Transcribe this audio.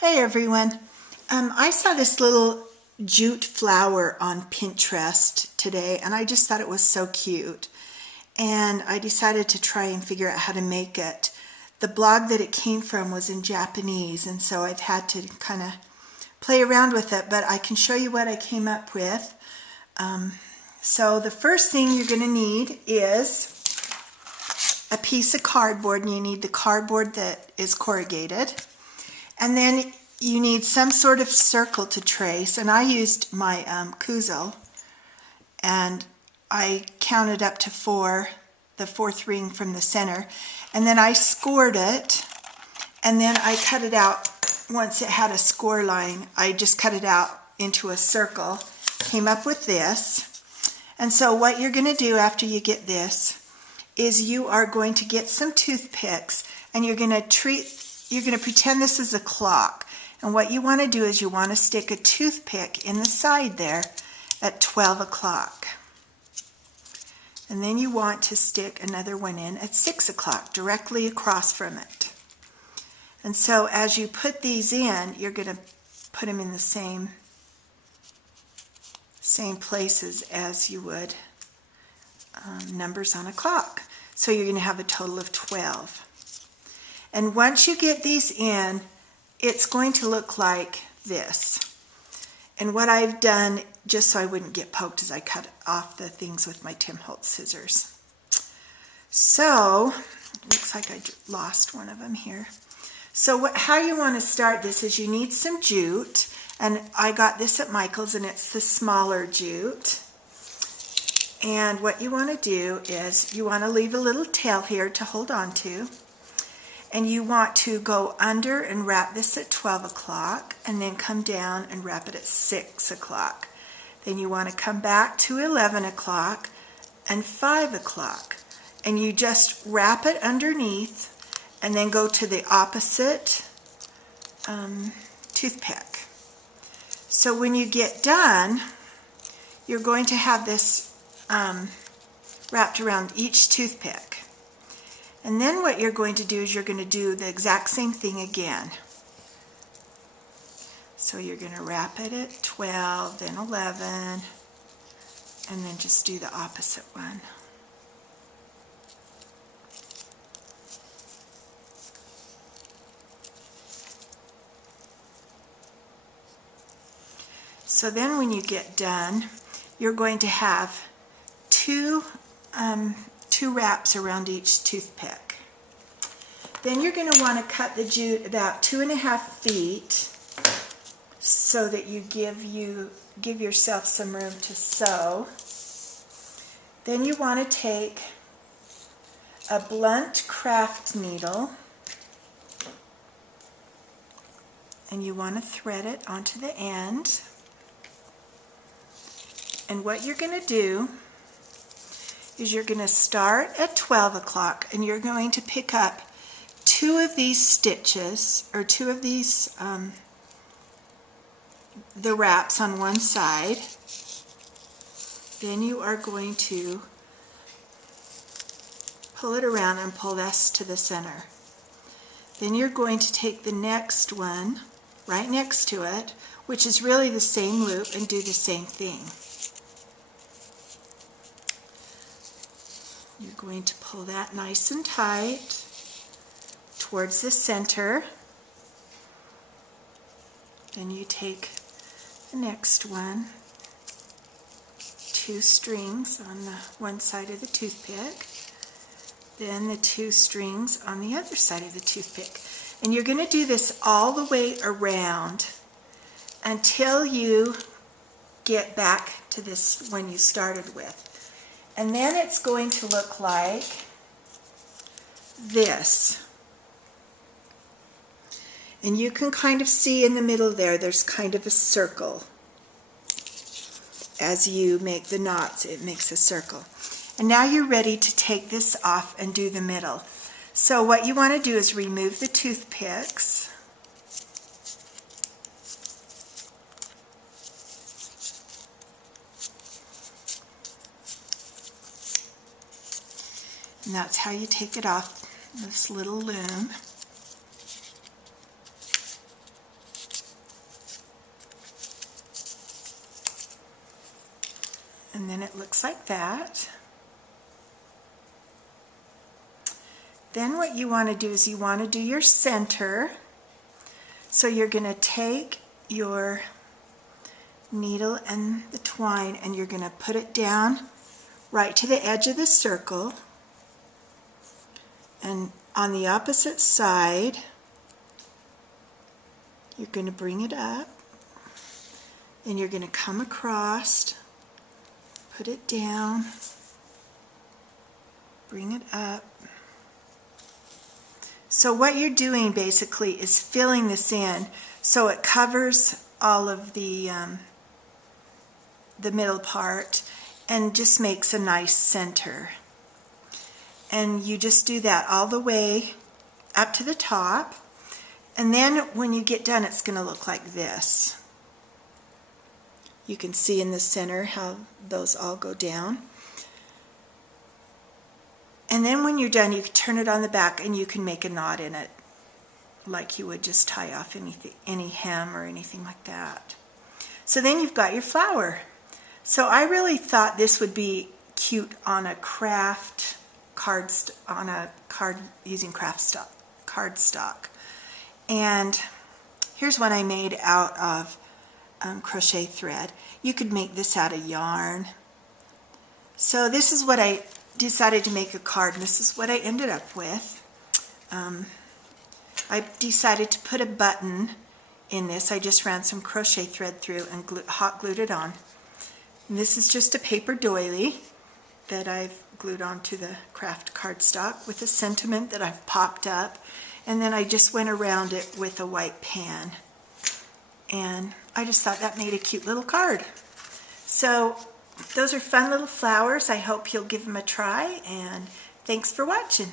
Hi everyone. I saw this little jute flower on Pinterest today and I just thought it was so cute. And I decided to try and figure out how to make it. The blog that it came from was in Japanese, and so I've had to kind of play around with it, but I can show you what I came up with. So the first thing you're going to need is a piece of cardboard, and you need the cardboard that is corrugated. And then you need some sort of circle to trace, and I used my Kuzo, and I counted up to 4, the 4th ring from the center, and then I scored it, and then I cut it out. Once it had a score line, I just cut it out into a circle, came up with this. And so what you're going to do after you get this is you are going to get some toothpicks, and you're going to pretend this is a clock. And what you want to do is you want to stick a toothpick in the side there at 12 o'clock. And then you want to stick another one in at 6 o'clock, directly across from it. And so as you put these in, you're going to put them in the same places as you would numbers on a clock. So you're going to have a total of 12. And once you get these in, it's going to look like this. And what I've done, just so I wouldn't get poked, is I cut off the things with my Tim Holtz scissors. So, it looks like I lost one of them here. So how you want to start this is you need some jute. And I got this at Michael's, and it's the smaller jute. And what you want to do is you want to leave a little tail here to hold on to. And you want to go under and wrap this at 12 o'clock, and then come down and wrap it at 6 o'clock. Then you want to come back to 11 o'clock and 5 o'clock. And you just wrap it underneath, and then go to the opposite toothpick. So when you get done, you're going to have this wrapped around each toothpick. And then what you're going to do is you're going to do the exact same thing again. So you're going to wrap it at 12, then 11, and then just do the opposite one. So then when you get done, you're going to have two wraps around each toothpick. Then you're going to want to cut the jute about 2.5 feet so that you give yourself some room to sew. Then you want to take a blunt craft needle, and you want to thread it onto the end. And what you're going to do is you're going to start at 12 o'clock, and you're going to pick up 2 of these stitches, or 2 of these, the wraps on one side. Then you are going to pull it around and pull this to the center. Then you're going to take the next one right next to it, which is really the same loop, and do the same thing. You're going to pull that nice and tight towards the center. Then you take the next one, 2 strings on the one side of the toothpick, then the 2 strings on the other side of the toothpick. And you're going to do this all the way around until you get back to this one you started with. And then it's going to look like this. And you can kind of see in the middle there's kind of a circle. As you make the knots, it makes a circle. And now you're ready to take this off and do the middle. So what you want to do is remove the toothpicks. And that's how you take it off this little loom. And then it looks like that. Then what you want to do is you want to do your center. So you're going to take your needle and the twine and you're going to put it down right to the edge of the circle. And on the opposite side, you're going to bring it up. And you're going to come across, put it down, bring it up. So what you're doing basically is filling this in so it covers all of the middle part and just makes a nice center. And you just do that all the way up to the top. And then when you get done, it's going to look like this. You can see in the center how those all go down. And then when you're done, you can turn it on the back and you can make a knot in it like you would just tie off any hem or anything like that. So then you've got your flower. So I really thought this would be cute on a craft card, using cardstock. And here's what I made out of crochet thread. You could make this out of yarn. So this is what I decided to make a card, and this is what I ended up with. I decided to put a button in this. I just ran some crochet thread through and hot glued it on. And this is just a paper doily that I've glued onto the craft cardstock with a sentiment that I've popped up, and then I just went around it with a white pan. And I just thought that made a cute little card. So those are fun little flowers. I hope you'll give them a try, and thanks for watching.